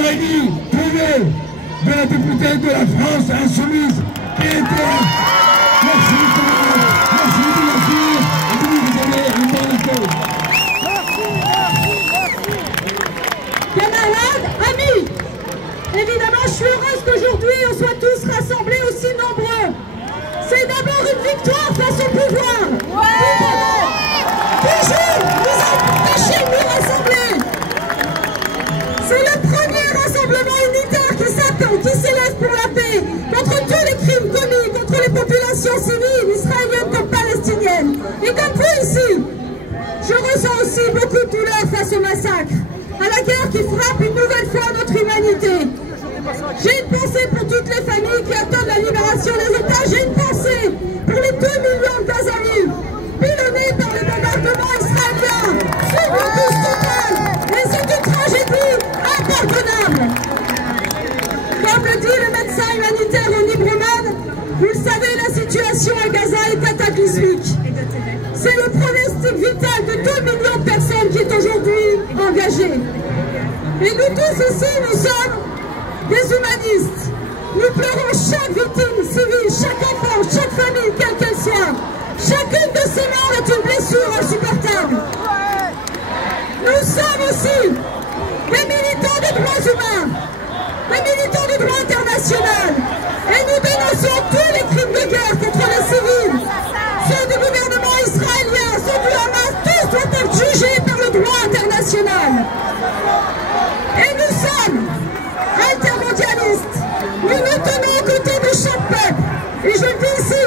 aurait dit trouver de la députée de la France insoumise qui était... Merci, merci de la dire. Et vous avez un bon accueil. Camarades, amis, évidemment je suis heureuse qu'aujourd'hui on soit tous rassemblés aussi nombreux. C'est d'abord une victoire face au pouvoir. Toujours nous empêcher de nous rassembler. C'est le premier rassemblement unitaire qui s'élève pour la paix, contre tous les crimes commis, contre les populations civiles, israéliennes comme palestiniennes. Et comme vous ici, je ressens aussi beaucoup de douleur face au massacre, à la guerre qui frappe une nouvelle fois notre humanité. J'ai une pensée pour toutes les familles qui attendent la libération des otages. J'ai une pensée pour les 2 millions de Gazaouis, pilonnés par les bombardements israéliens, ce blocus total. Et c'est une tragédie impardonnable. Comme le dit le médecin humanitaire Oni Bruman, vous le savez, la situation à Gaza est cataclysmique. C'est le pronostic vital de 2 millions de personnes qui est aujourd'hui engagé. Et nous tous ici, nous sommes des humanistes. Nous pleurons chaque victime civile, chaque enfant, chaque famille, quelle qu'elle soit. Chacune de ces morts est une blessure insupportable. Nous sommes aussi des militants des droits humains, des militants du droit international. Et nous dénonçons tous les crimes de guerre contre les civils. Ceux du gouvernement israélien, ceux du Hamas, tous doivent être jugés par le droit international. Et nous sommes altermondialistes. Nous nous tenons aux côtés de chaque peuple. Et je le dis ici,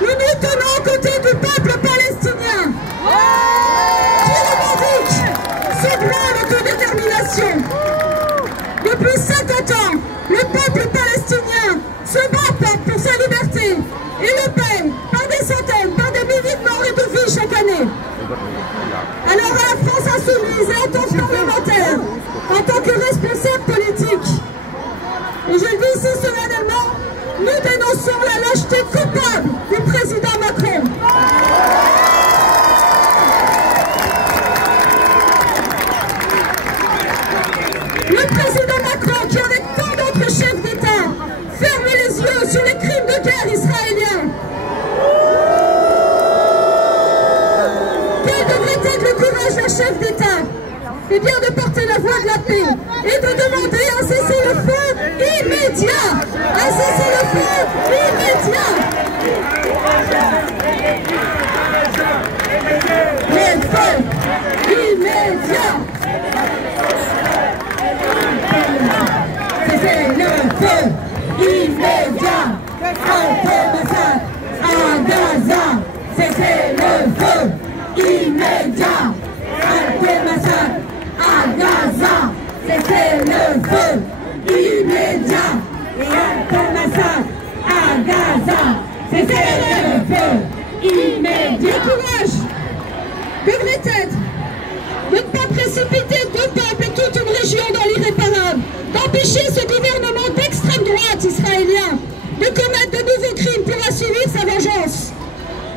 nous nous tenons aux côtés du peuple palestinien. Qui revendique ce droit à l'autodétermination. Depuis 50 ans, le peuple palestinien se bat pour sa liberté. Et le paye par des centaines, par des milliers de morts et de vies chaque année. Alors à la France insoumise et en tant que parlementaire, en tant que responsable politique, et je le dis ici solennellement, nous dénonçons la lâcheté coupable du président Macron. Le président Macron, qui avec tant d'autres chefs d'État, ferme les yeux sur les crimes de guerre israéliens. Quel devrait être le courage d'un chef d'État? Eh bien de porter la voix de la paix et de demander un cessez-le-feu immédiat. Un cessez-le-feu immédiat. Le feu immédiat. Cessez-le-feu immédiat. Arrêtez le massacre à Gaza. Cessez-le-feu immédiat. Arrêtez le massacre à Gaza. Cessez-le-feu immédiat. Arrêtez le massacre à Gaza. Cessez-le-feu immédiat. Le courage devrait être de ne pas précipiter deux peuples et toute une région dans l'irréparable, d'empêcher ce gouvernement d'extrême droite israélien de commettre de nouveaux crimes pour assumer sa vengeance.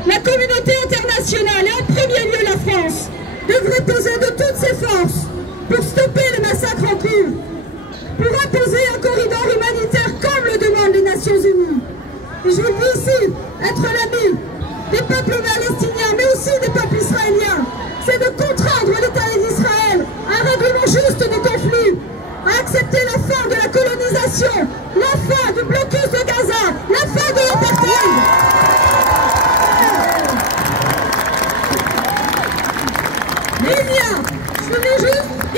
La communauté internationale, et en premier lieu la France, devrait peser de toutes ses forces pour stopper le massacre en cours, pour imposer un corridor humanitaire comme le demandent les Nations Unies. Et je veux ici être l'ami des peuples palestiniens, mais aussi des peuples israéliens. C'est de contraindre l'État d'Israël à un règlement juste du conflit, à accepter la fin de la colonisation, la fin du blocus de Gaza, la fin de l'apartheid.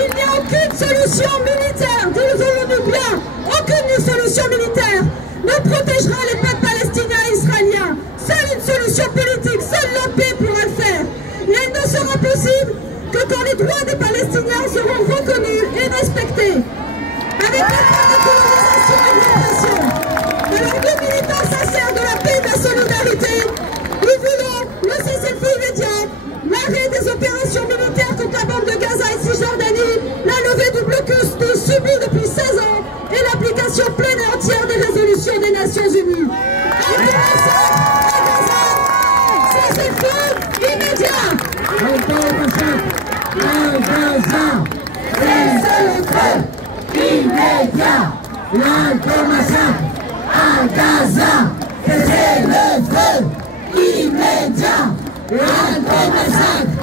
Il n'y a aucune solution militaire, disons-le bien, aucune solution militaire ne protégera les peuples palestiniens et israéliens. Seule une solution politique, seule la paix pourra le faire. Et elle ne sera possible que quand les droits des Palestiniens seront reconnus et respectés. Avec la fin de la colonisation et de l'oppression. Alors nous, militants sincères de la paix et de la solidarité, nous voulons le cessez-le-feu immédiat, l'arrêt des opérations militaires contre la bande de Gaza et Cisjordanie, la levée du blocus subi depuis 16 ans et l'application pleine et entière des résolutions des Nations Unies. Cessez-le-feu immédiat. Cessez-le-feu immédiat. immédiat. L'Alto-massacre à Gaza, c'est le feu immédiat. L'Alto-massacre